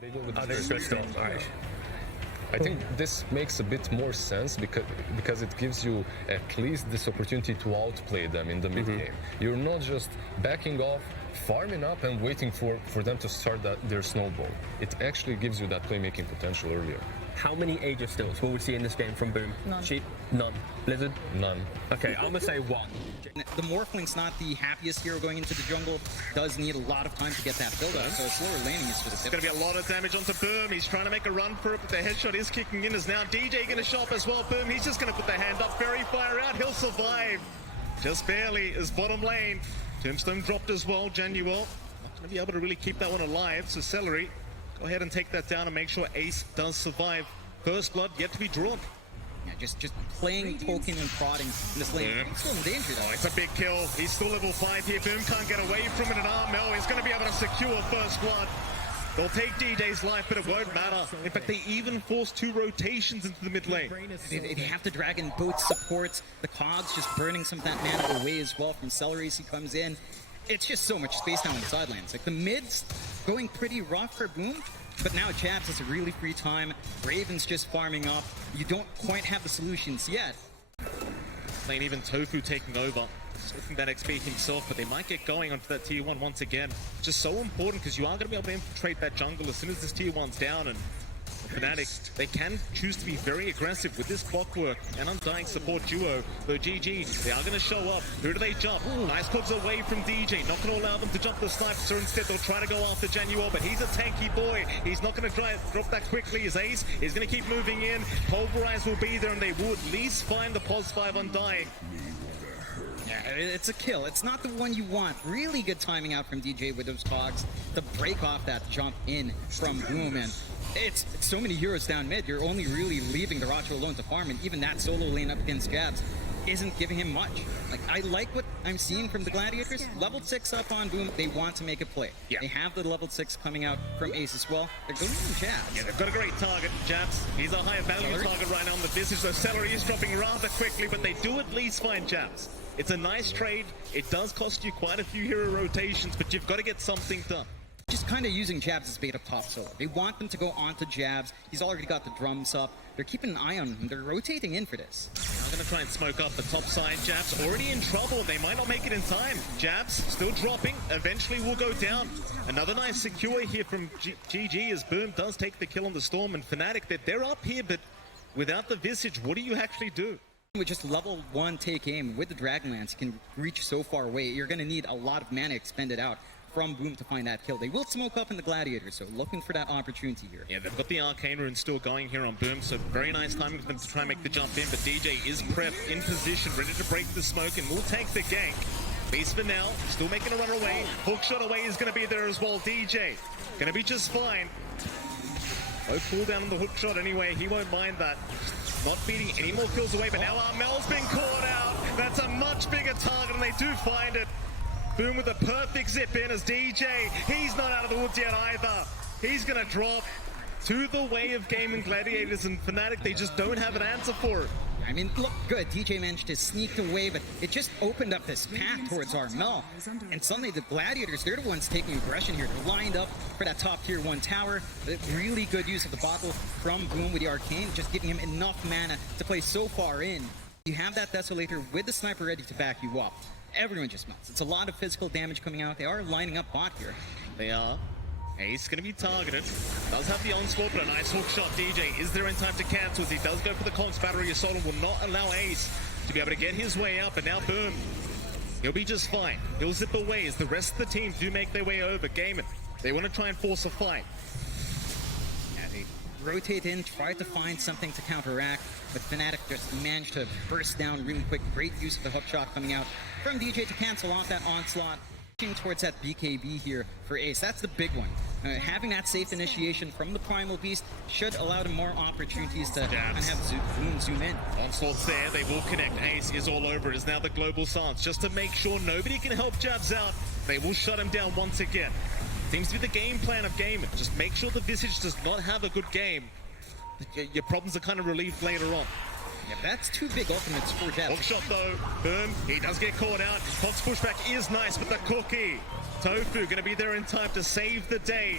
They go with the first stop. Alright. I think this makes a bit more sense because it gives you at least this opportunity to outplay them in the mid game. You're not just backing off, farming up and waiting for them to start their snowball. It actually gives you that playmaking potential earlier. How many Age of Stills will we see in this game from Boom? None. Sheep? None. Blizzard? None. Okay, I'm gonna say one. The Morphling's not the happiest hero going into the jungle. Does need a lot of time to get that build up, so slower laning is just It's going to be a lot of damage onto Boom. He's trying to make a run for it, but the headshot is kicking in. Is now DJ going to show up as well. Boom, he's just going to put the hand up. Fairy fire out. He'll survive. Just barely is bottom lane. Tombstone dropped as well. Januel not going to be able to really keep that one alive. So Celery, go ahead and take that down and make sure Ace does survive. First blood yet to be drawn. Yeah, just playing, poking, and prodding in this lane. Boom. He's still in danger though. Oh, it's a big kill. He's still level 5 here. Boom can't get away from it, and Armel is going to be able to secure first blood. They'll take DJ's life, but it won't matter. In fact, they even force 2 rotations into the mid lane. They have to drag in both supports. The Cogs just burning some of that mana away as well from Celery as he comes in. It's just so much space now on the sidelines. Like the mid's going pretty rough for Boom. But now Jabs has a really free time. Raven's just farming up. You don't quite have the solutions yet. Lane even Tofu taking over. Sniffing that XP himself, but they might get going onto that tier 1 once again. Just so important because you are going to be able to infiltrate that jungle as soon as this tier 1's down. And Fnatic, they can choose to be very aggressive with this Clockwork and Undying support duo. Though GG, they are going to show up. Who do they jump? Nice cogs away from DJ. Not going to allow them to jump the sniper, so instead they'll try to go after Januel, but he's a tanky boy. He's not going to try drop that quickly. His Ace is going to keep moving in. Pulverize will be there, and they will at least find the pos 5 Undying. Yeah, it's a kill. It's not the one you want. Really good timing out from DJ with those cogs to break off that jump in from Boom. And it's so many heroes down mid. You're only really leaving the Racho alone to farm, and even that solo lane up against Jabs isn't giving him much. Like, I like what I'm seeing from the Gladiators. Level 6 up on Boom. They want to make a play. Yeah. They have the level 6 coming out from Ace as well. They're going to Jabs. Yeah, they've got a great target. Jabs, he's a higher value target right now on the Visage, so Celery is dropping rather quickly, but they do at least find Jabs. It's a nice trade. It does cost you quite a few hero rotations, but you've got to get something done. Just kind of using Jabs as bait up top solo. They want them to go onto Jabs. He's already got the drums up. They're keeping an eye on him. They're rotating in for this. They're going to try and smoke up the top side. Jabs already in trouble. They might not make it in time. Jabs still dropping. Eventually will go down. Another nice secure here from GG as Boom does take the kill on the Storm. And Fnatic, they're up here, but without the Visage, what do you actually do? With just level 1 take aim with the Dragonlance, you can reach so far away. You're going to need a lot of mana expended out from Boom to find that kill. They will smoke up in the Gladiators, so looking for that opportunity here. Yeah, they've got the Arcane Rune still going here on Boom, so very nice timing for them to try and make the jump in, but DJ is prepped, in position, ready to break the smoke, and will take the gank. Beast for now, still making a run away. Hookshot away is going to be there as well. DJ, going to be just fine. Low cooldown on the hookshot anyway, he won't mind that. Not beating any more kills away, but now Armel's been caught out. That's a much bigger target, and they do find it. Boom with a perfect zip in as DJ. He's not out of the woods yet either. He's going to drop to the way of Gaimin Gladiators, and Fnatic, they just don't have an answer for it. I mean, look good. DJ managed to sneak away, but it just opened up this path towards Armel. And suddenly the Gladiators, they're the ones taking aggression here. They're lined up for that top tier 1 tower. Really good use of the bottle from Boom with the Arcane, just giving him enough mana to play so far in. You have that Desolator with the sniper ready to back you up. Everyone just melts. It's a lot of physical damage coming out. They are lining up bot here. They are. Ace going to be targeted. Does have the onslaught, but a nice hook shot. DJ is there in time to cancel as he does go for the Conks battery. Assault and will not allow Ace to be able to get his way up. And now Boom, he'll be just fine. He'll zip away as the rest of the team do make their way over. Gaimin, they want to try and force a fight. Yeah, they rotate in, try to find something to counteract, but Fnatic just managed to burst down really quick. Great use of the hook shot coming out from DJ to cancel off that onslaught. Towards that BKB here for Ace. That's the big one. Having that safe initiation from the Primal Beast should allow them more opportunities to kind of have zoom in. Onslaught's there, they will connect. Ace is all over it. Is now the global silence. Just to make sure nobody can help Jabs out, they will shut him down once again. Seems to be the game plan of Gaimin. Just make sure the Visage does not have a good game. Your problems are kind of relieved later on. Yeah, that's 2 big ultimates for Jabs. Hookshot though, Boom, he does get caught out. Fox pushback is nice, but the cookie. Tofu gonna be there in time to save the day.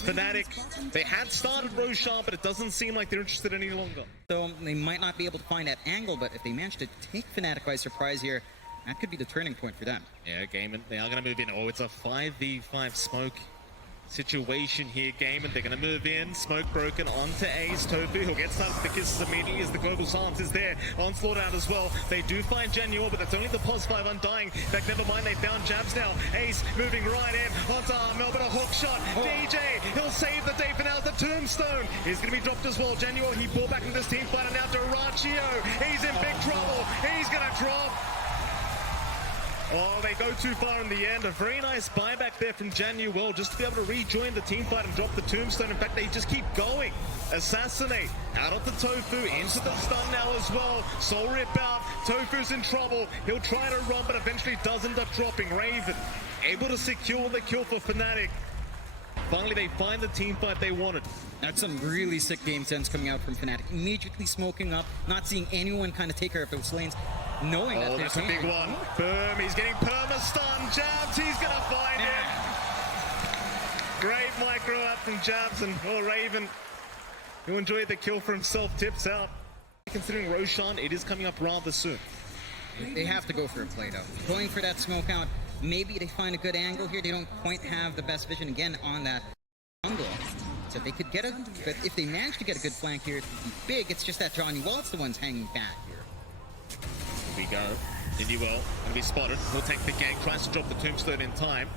Fnatic, they had started Roshan, but it doesn't seem like they're interested any longer. So they might not be able to find that angle, but if they manage to take Fnatic by surprise here, that could be the turning point for them. Yeah, Gaimin, they are going to move in. Oh, it's a 5v5 smoke situation here, Gaimin. They're going to move in. Smoke broken onto Ace. Tofu, who'll get started with the kisses immediately as the global silence is there. Onslaught out as well. They do find Genuine, but that's only the pos 5 undying. In fact, never mind, they found Jabs now. Ace moving right in onto Armel, but a hook shot. DJ, he'll save the day for now. The tombstone is going to be dropped as well. Genuine, he pulled back into this team fight, and now Duraccio. He's in big trouble. He's going to drop. Oh, they go too far in the end. A very nice buyback there from Januel just to be able to rejoin the team fight and drop the tombstone. In fact, they just keep going. Assassinate out of the Tofu into the stun now as well. Soul rip out. Tofu's in trouble. He'll try to run, but eventually does end up dropping. Raven able to secure the kill for Fnatic. Finally, they find the team fight they wanted. That's some really sick game sense coming out from Fnatic. Immediately smoking up, not seeing anyone kind of take care of those lanes. Knowing that that's a big one. Boom, he's getting perma-stun. Jabs, he's going to find it. Great micro out from Jabs, and Raven, who enjoyed the kill for himself, tips out. Considering Roshan, it is coming up rather soon. They have to go for a play, though. Going for that smoke out. Maybe they find a good angle here. They don't quite have the best vision again on that jungle. So they could get but if they manage to get a good flank here, it would be big. It's just that Johnny Walt's the one's hanging back here. Here we go. Indiewell going to be spotted. He'll take the gank, tries to drop the tombstone in time.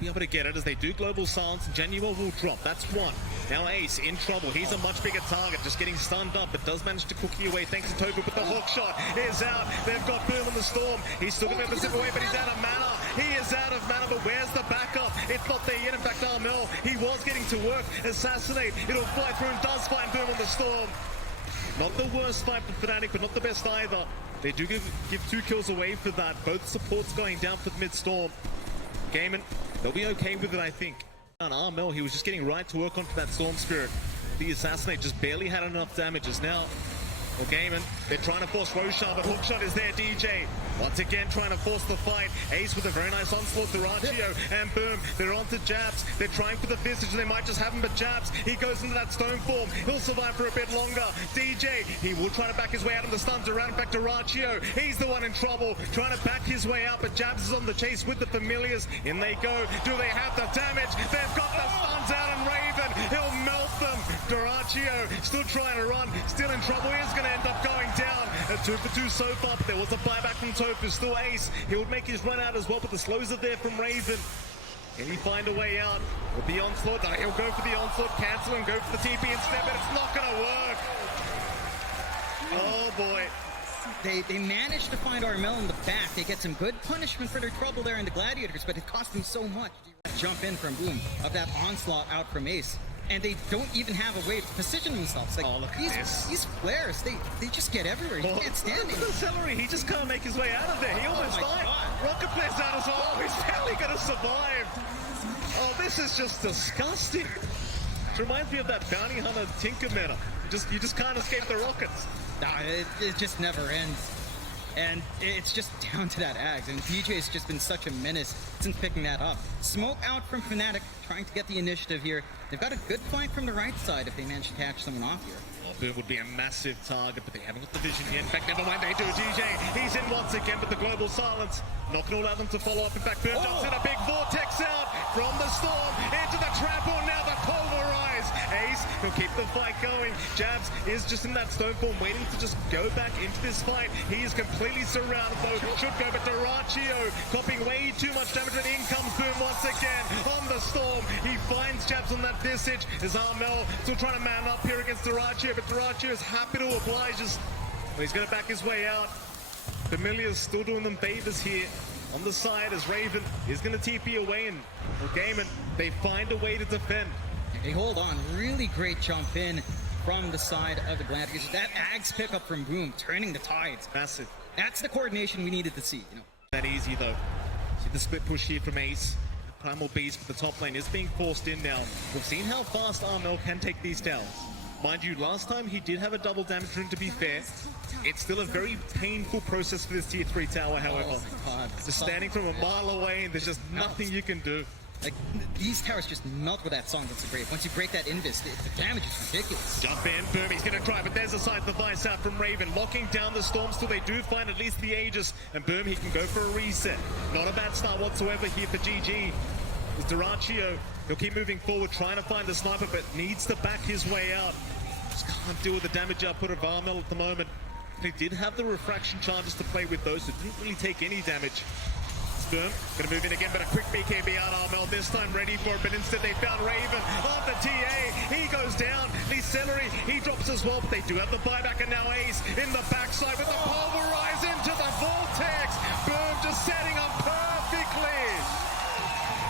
Be able to get it as they do global silence. Genuel will drop. That's one. Now Ace in trouble. He's a much bigger target, just getting stunned up, but does manage to cookie away thanks to Tofu. But the hook shot is out. They've got Boom in the storm. He's still going to be able to zip away, but he's out of mana. He is out of mana, but where's the backup? It's not there yet. In fact, Armel, he was getting to work. Assassinate. It'll fly through and does find Boom in the storm. Not the worst fight for Fnatic, but not the best either. They do give 2 kills away for that. Both supports going down for the mid-storm. Gaimin, they'll be okay with it, I think. On Armel, he was just getting right to work onto that Storm Spirit. The Assassinate just barely had enough damages. Now, Gaimin, they're trying to force Roshan, but Hookshot is there. DJ, once again, trying to force the fight. Ace with a very nice onslaught to Duraccio, and boom, they're onto Jabs. They're trying for the Visage, and they might just have him, but Jabs, he goes into that stone form. He'll survive for a bit longer. DJ, he will try to back his way out of the stuns around. In fact, Duraccio, he's the one in trouble, trying to back his way out, but Jabs is on the chase with the Familiars. In they go. Do they have the damage? They've got the stuns out, and Raven, he'll melt them. Duraccio still trying to run, still in trouble. He's going to end up going down. A 2 for 2 so far, but there was a buyback from Tofu. Still Ace. He would make his run out as well, but the slows are there from Raven. Can he find a way out with the onslaught? No, he'll go for the onslaught, cancel and go for the TP instead, but it's not going to work. Oh boy. They managed to find Armel in the back. They get some good punishment for their trouble there in the Gladiators, but it cost them so much. Jump in from Boom of that onslaught out from Ace. And they don't even have a way to position themselves. Like, look at this. These flares, they just get everywhere. You can't stand it. The Celery, he just can't make his way out of there. He almost died. Rocket flares out as well. He's barely going to survive. Oh, this is just disgusting. It reminds me of that bounty hunter Tinkermeta. You just can't escape the rockets. Nah, it just never ends. And it's just down to that Ags. And DJ's just been such a menace since picking that up. Smoke out from Fnatic, trying to get the initiative here. They've got a good flank from the right side if they manage to catch someone off here. Boom would be a massive target, but they haven't got the vision yet. In fact, never mind, they do. DJ, he's in once again, but the global silence not going to allow them to follow up. In fact, Boom jumps in a big vortex out from the storm into the trample. Now the pulverize. Ace, he'll keep the fight going. Jabs is just in that stone form, waiting to just go back into this fight. He is completely surrounded, though. Should go, but Duraccio copying way too much damage, and in comes Boom once again on the storm. He finds Jabs on that Visage. Is Armel still trying to man up here against Duraccio, but Duraccio is happy to oblige. He's going to back his way out. Familiar's still doing them favors here on the side as Raven is going to TP away, and Gaimin, they find a way to defend. They hold on. Really great jump in from the side of the Gladiators. That Ags pickup from Boom, turning the tides. Massive. That's the coordination we needed to see. That easy though. See the split push here from Ace. Primal Beast for the top lane is being forced in now. We've seen how fast Armel can take these downs. Mind you, last time he did have a double damage rune, to be fair. It's still a very painful process for this tier 3 tower, however. Oh my God. Just standing from a mile away and there's just nothing you can do. Like, these towers just melt with that Song That's a Grave. Once you break that Invis, the damage is ridiculous. Jump in, boom, he's going to try, but there's a side device out from Raven, locking down the Storms till they do find at least the Aegis, and boom, he can go for a reset. Not a bad start whatsoever here for GG. With Duraccio, he'll keep moving forward, trying to find the sniper, but needs to back his way out. Just can't deal with the damage output of Armel at the moment. He did have the refraction charges to play with those, so didn't really take any damage. Boom, gonna move in again, but a quick BKB out Armel, this time ready for it, but instead they found Raven on the TA. He goes down, Lee Celery, he drops as well, but they do have the buyback, and now Ace in the backside with the pulverize into the Vortex. Boom, just setting up perfectly.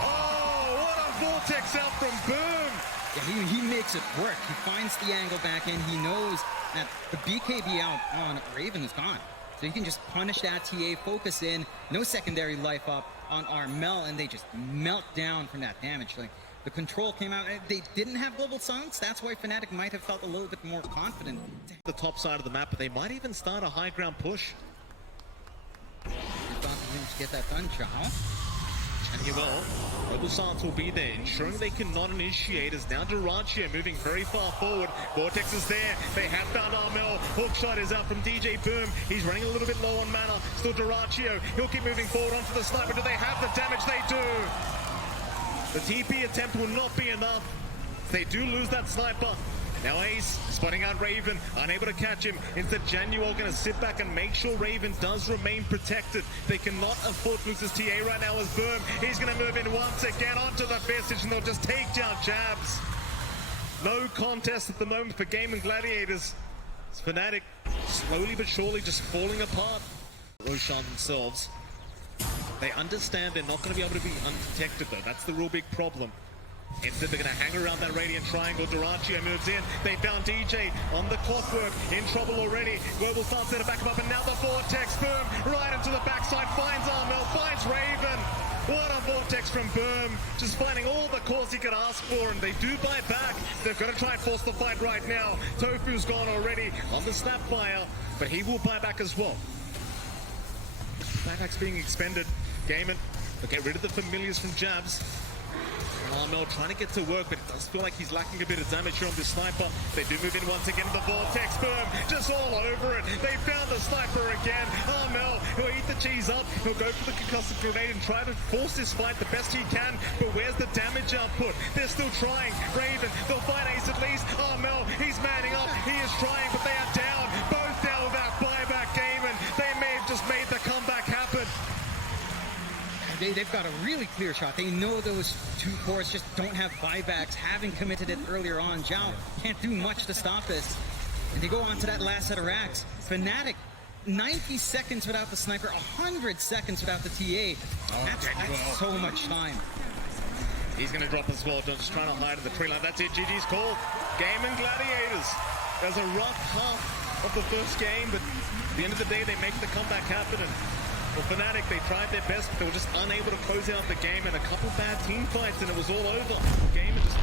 Oh, what a Vortex out from Boom. Yeah, he makes it work. He finds the angle back in. He knows that the BKB out on Raven is gone. So he can just punish that TA, focus in, no secondary life up on Armel, and they just melt down from that damage. Like, the control came out. They didn't have global silence. That's why Fnatic might have felt a little bit more confident. The top side of the map, but they might even start a high ground push. Good thought for him to get that done, Chow. And he will. Global silence will be there, ensuring they cannot initiate as now Duraccio moving very far forward. Vortex is there. They have found Armel. Hookshot is out from DJ Boom. He's running a little bit low on mana. Still Duraccio. He'll keep moving forward onto the sniper. Do they have the damage? They do. The TP attempt will not be enough. They do lose that sniper. Now Ace spotting out Raven, unable to catch him. Instead, Januel going to sit back and make sure Raven does remain protected. They cannot afford to lose his TA right now as Boom. He's going to move in once again onto the Visage, and they'll just take down Jabs. No contest at the moment for Gaimin Gladiators. It's Fnatic slowly but surely just falling apart. Roshan themselves, they understand they're not going to be able to be undetected though. That's the real big problem. Instead, they're going to hang around that Radiant Triangle. Duraccio moves in. They found DJ on the clockwork. In trouble already. Global starts there to back him up, and now the Vortex. Boom, right into the backside. Finds Armel, finds Raven. What a Vortex from Boom. Just finding all the cores he could ask for, and they do buy back. They're going to try and force the fight right now. Tofu's gone already on the Snapfire, but he will buy back as well. Buyback's being expended. Gaimin will get rid of the familiars from Jabs. Armel trying to get to work, but it does feel like he's lacking a bit of damage here on this sniper. They do move in once again. The Vortex, Boom, just all over it. They found the sniper again. Armel, he'll eat the cheese up. He'll go for the concussive grenade and try to force this fight the best he can. But where's the damage output? They're still trying. Raven, they'll find Ace at least. Armel, he's manning up. He is trying, but they are down. Both down without buyback. Gaimin, they may have just made the comeback happen. They've got a really clear shot. They know those two cores just don't have buybacks, having committed it earlier on. Zhao can't do much to stop this. And they go on to that last set of racks. Fnatic, 90 seconds without the sniper, 100 seconds without the TA. That's so much time. He's going to drop as well, just trying to hide in the tree line. That's it, GG's call. Gaimin Gladiators. There's a rough half of the first game, but at the end of the day, they make the comeback happen. And well, Fnatic, they tried their best, but they were just unable to close out the game, and a couple bad team fights, and it was all over. Gaimin just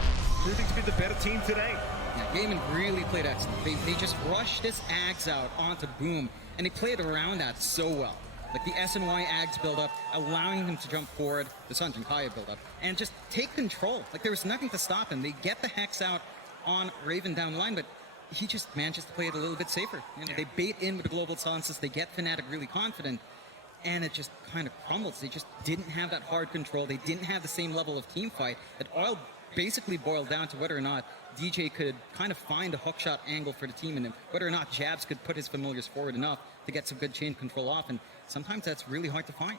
proving to be the better team today. Yeah, Gaimin really played excellent. They just rushed this Ags out onto Boom, and they played around that so well. Like the SNY Ags build up, allowing them to jump forward, the Sun Kaya build up, and just take control. Like there was nothing to stop him. They get the Hex out on Raven down the line, but he just manages to play it a little bit safer. You know, They bait in with the global silences, they get Fnatic really confident, and it just kind of crumbles. They just didn't have that hard control. They didn't have the same level of team fight. It all basically boiled down to whether or not DJ could kind of find a hookshot angle for the team, and whether or not Jabs could put his familiars forward enough to get some good chain control off, and sometimes that's really hard to find.